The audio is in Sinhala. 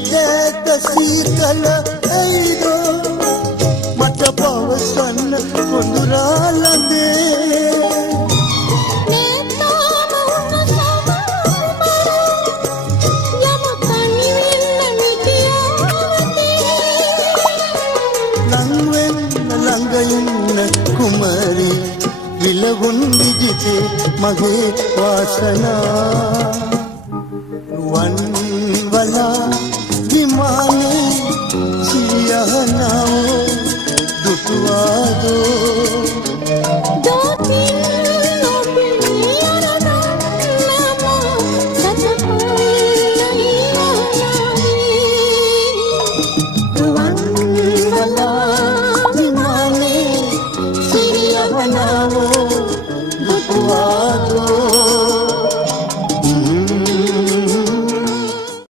මෙදැත සීතල ඇයිදෝ මට පවසන්න කොඳුරාලදේ කුමරි විලවුන් විජිතේ මගේ වාසනා රුවන් වලා විමානේ සියහනාව දුටුවාදෝ